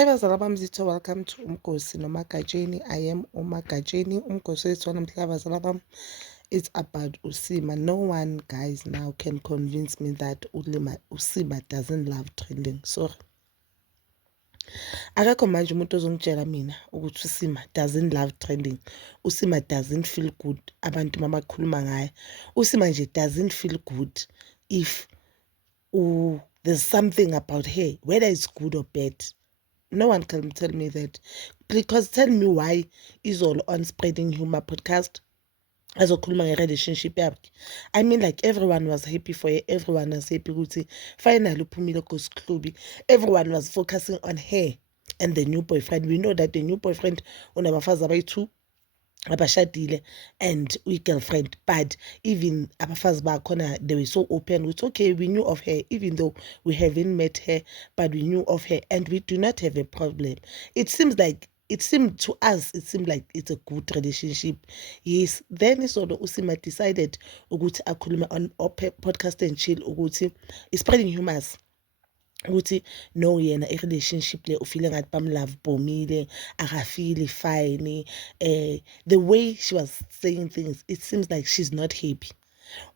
Hi bazala bami zitho, welcome to Umgosi noMagajeni. I am uMagajeni. Umgosi wethu wanamhla bazala bami, it's about Usima. No one guys now can convince me that Usima doesn't love trending. Sorry. Akakho manje umuntu ozongitshela mina ukuthi Usima doesn't love trending. Usima doesn't feel good abantu mama khuluma ngaye. Usima nje doesn't feel good if there's something about her, whether it's good or bad. No one can tell me that. Because tell me why is all on Spreading Humor podcast as a relationship yakhe. I mean, like, everyone was happy for her, everyone was happy ukuthi finally uphumile kuSkhlubi. Everyone was focusing on her and the new boyfriend. We know that the new boyfriend unabafazi abayi-2 abashadile and uyi-girlfriend, but even abafazi bakhona, they were so open with, okay, we knew of her even though we haven't met her, but we knew of her and we do not have a problem. It seemed to us, it seemed like it's a good relationship. Yes, then sort of Usima decided ukuthi akhulume on podcast and chill ukuthi Spreading Humors ukuthi no yena i-relationship le ufile ngathi bamlove bomile akafili fine. The way she was saying things, it seems like she's not happy,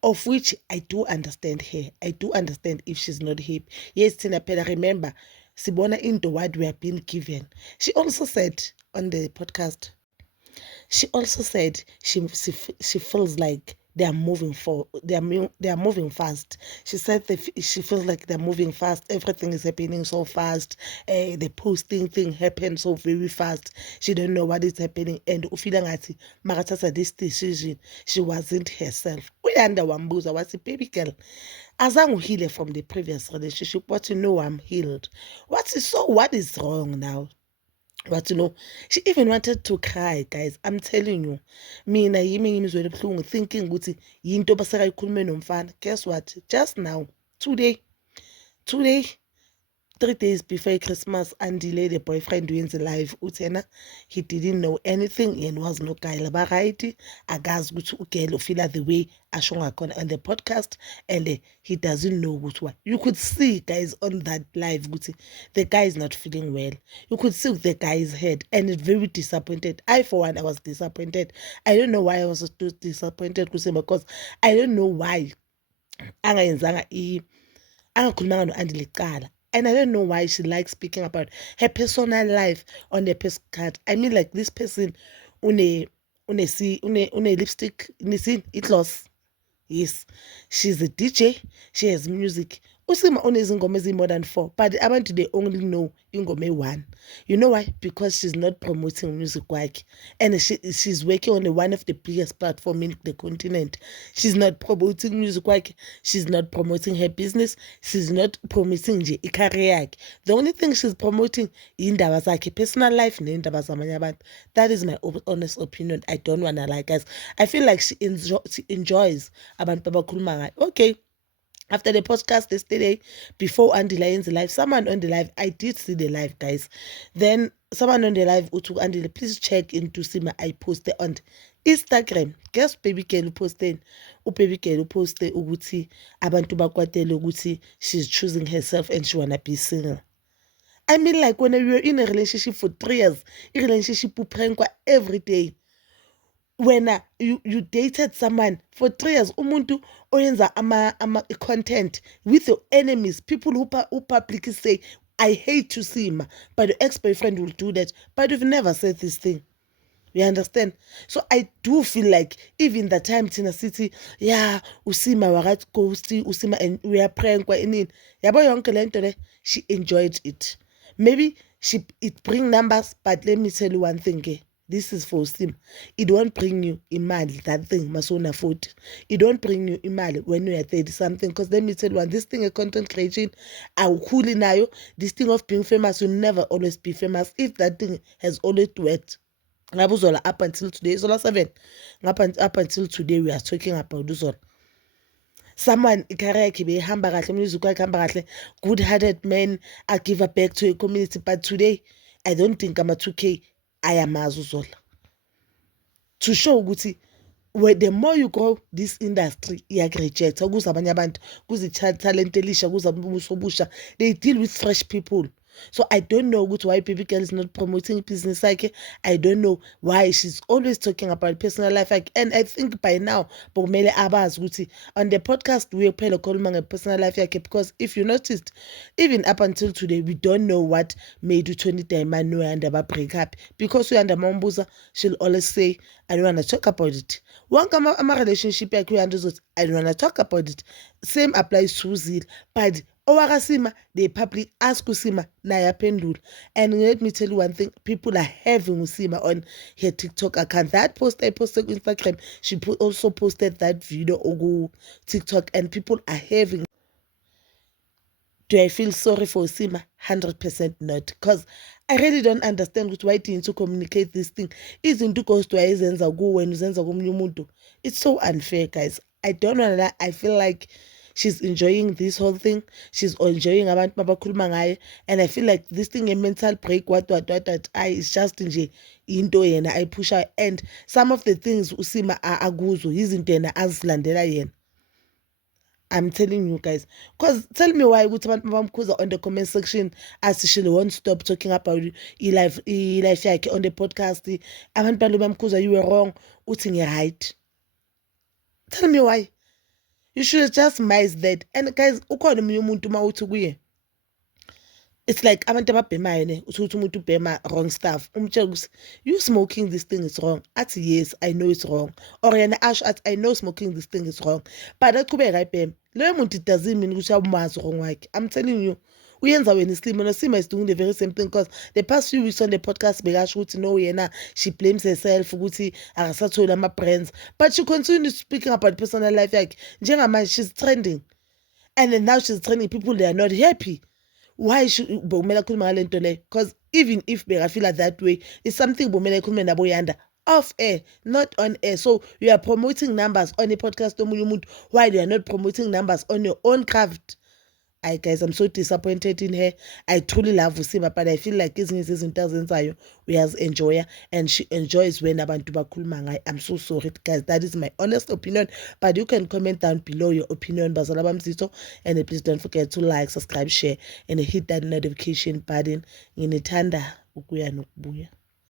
of which I do understand her. I do understand if she's not happy. Yes, Tina Pena, remember sibona into what we have been given. She also said on the podcast, she feels like they are moving fast. She said she feels like they're moving fast. Everything is happening so fast. The posting thing happened so very fast. She don't know what is happening. And ufila ngathi makathatha this decision, she wasn't herself. Uyanda wambuza wathi, baby girl, azange uhile from the previous relationship, but you know I'm healed. What is wrong now? But you know, she even wanted to cry, guys. I'm telling you. Mina yimi ngimizwele buhlungu thinking ukuthi yinto baseka ikhulume nomfana. Guess what? Just now, today, 3 days before Christmas, Andile, the boyfriend, wins live. Utena, he didn't know anything and was no guy. Labaraiti, agaz ukuthi ugelo feel the way ashonga on the podcast, and he doesn't know what. You could see, guys, on that live, ukuthi the guy is not feeling well. You could see the guy's head, and it's very disappointed. I, for one, I was disappointed. I don't know why I was so disappointed, because I don't know why angayenzanga angakhulumanga no-Andile kuqala. And I don't know why she likes speaking about her personal life on the press card. I mean, like, this person, une lipstick, it lost. Yes, she's a DJ, she has music. Usima unezingoma more than 4, but abantu they only know ingoma 1. You know why? Because she's not promoting music work, and she's working on one of the biggest platform in the continent. She's not promoting music work, she's not promoting her business, she's not promoting nje career. The only thing she's promoting indaba zakhe, personal life neindaba zamanye abantu. That is my honest opinion. I don't wanna lie, guys. I feel like she enjoys abantu babakhuluma ngayo. Okay. After the podcast yesterday, before Andile ends the live, someone on the live, I did see the live, guys. Then someone on the live, Utu Andile, please check into Sima. I posted on Instagram. Guess baby girl posted, baby girl posted ukuthi abantu bakwatele ukuthi she's choosing herself and she wanna be single. I mean, like, when you're in a relationship for 3 years, a relationship uprankwa every day. When you dated someone for 3 years, umuntu oyenza ama content with your enemies, people who publicly say, I hate you, Sima, but your ex-boyfriend will do that, but you've never said this thing. You understand? So I do feel like even the time Tina City, yeah, Usima warat ghosty, Usima and we are prank kwa inin. Yabo yonke lento le, she enjoyed it. Maybe it bring numbers, but let me tell you one thing, okay? This is for Usima. It won't bring you imali, that thing, masona 40. It won't bring you imali when you are 30 something. Because let me tell you one, this thing of content creation, awukhuli nayo, this thing of being famous will never always be famous if that thing has always worked. Ngabuzola up until today, Zola 7. Up until today, we are talking about Uzola. Someone career be hamba kahle, music wakhe hamba kahle, good-hearted man, I give back to a community. But today, I don't think I'm a 2K. I am Uzola. To show ukuthi where the more you grow this industry iyakurejecta kuza abanye abantu kuza talent elisha kuza ubuso busha, they deal with fresh people. So I don't know why baby girl is not promoting business like I don't know why she's always talking about personal life like, and I think by now bomele abazi ukuthi on the podcast we phela khuluma ngepersonal life yakhe, because if you noticed even up until today we don't know what made u-Tony Diamond noYanda break up, because uYanda mambuza she'll always say I don't want to talk about it. Wonke ama-relationship yakhe uYanda uzothi I don't want to talk about it. Same applies to Uzile, but owakasima they public ask uSima naye aphendula. And let me tell you one thing, people are having uSima on her TikTok account. That post I posted on Instagram, she also posted that video on TikTok, and people are having. Do I feel sorry for Sima? 100% not, because I really don't understand why didn't you communicate this thing. Izinto uGhost wayezenza kuwe uzenza komunye umuntu. It's so unfair, guys. I don't know that. I feel like she's enjoying this whole thing. She's enjoying abantu mabakhuluma ngaye, and I feel like this thing a mental break what it's just nje into yena ayipusha, and some of the things uSima akuzo izinto yena azilandela yena. I'm telling you guys, because tell me why ukuthi abantu bamkhuza on the comment section as she won't stop talking about life yakhe on the podcast. Abantu bamkhuza you were wrong, uthi ngi-right. Tell me why. You should just miss that. And guys, ukhona omunye umuntu mawuthi kuye, it's like abantu ababhemayo ne uthi umuntu ubhema wrong stuff, umtshela ukuthi you smoking this thing is wrong, athi yes I know it's wrong, or yena asho athi I know smoking this thing is wrong, but aqhubeka ayibhema. Leyo muntu it doesn't mean ukuthi awumazi wrong wakhe. I'm telling you, uyenza wena isilimo noSima is doing the very same thing, because the past few weeks on the podcast bekasho ukuthi no yena she blames herself ukuthi akasatholi ama-brands, but she continues speaking about personal life yakhe. Njengamanje she's trending, and then now she's trending, people they are not happy. Why should bomela khuluma ngale nto leyo? Because even if bekafeel that way, it's something bomela khuluma nabo Yanda off air, not on air. So you are promoting numbers on a podcast omunye umuntu while you are not promoting numbers on your own craft. I guys, I'm so disappointed in her. I truly love Usima, but I feel like izinto azenzayo uyazi-enjoya, and she enjoys when abantu bakhuluma ngayo. I'm so sorry guys, that is my honest opinion, but you can comment down below your opinion bazala bamzito, and please don't forget to like, subscribe, share, and hit that notification button. Nginithanda ukuya nokubuya.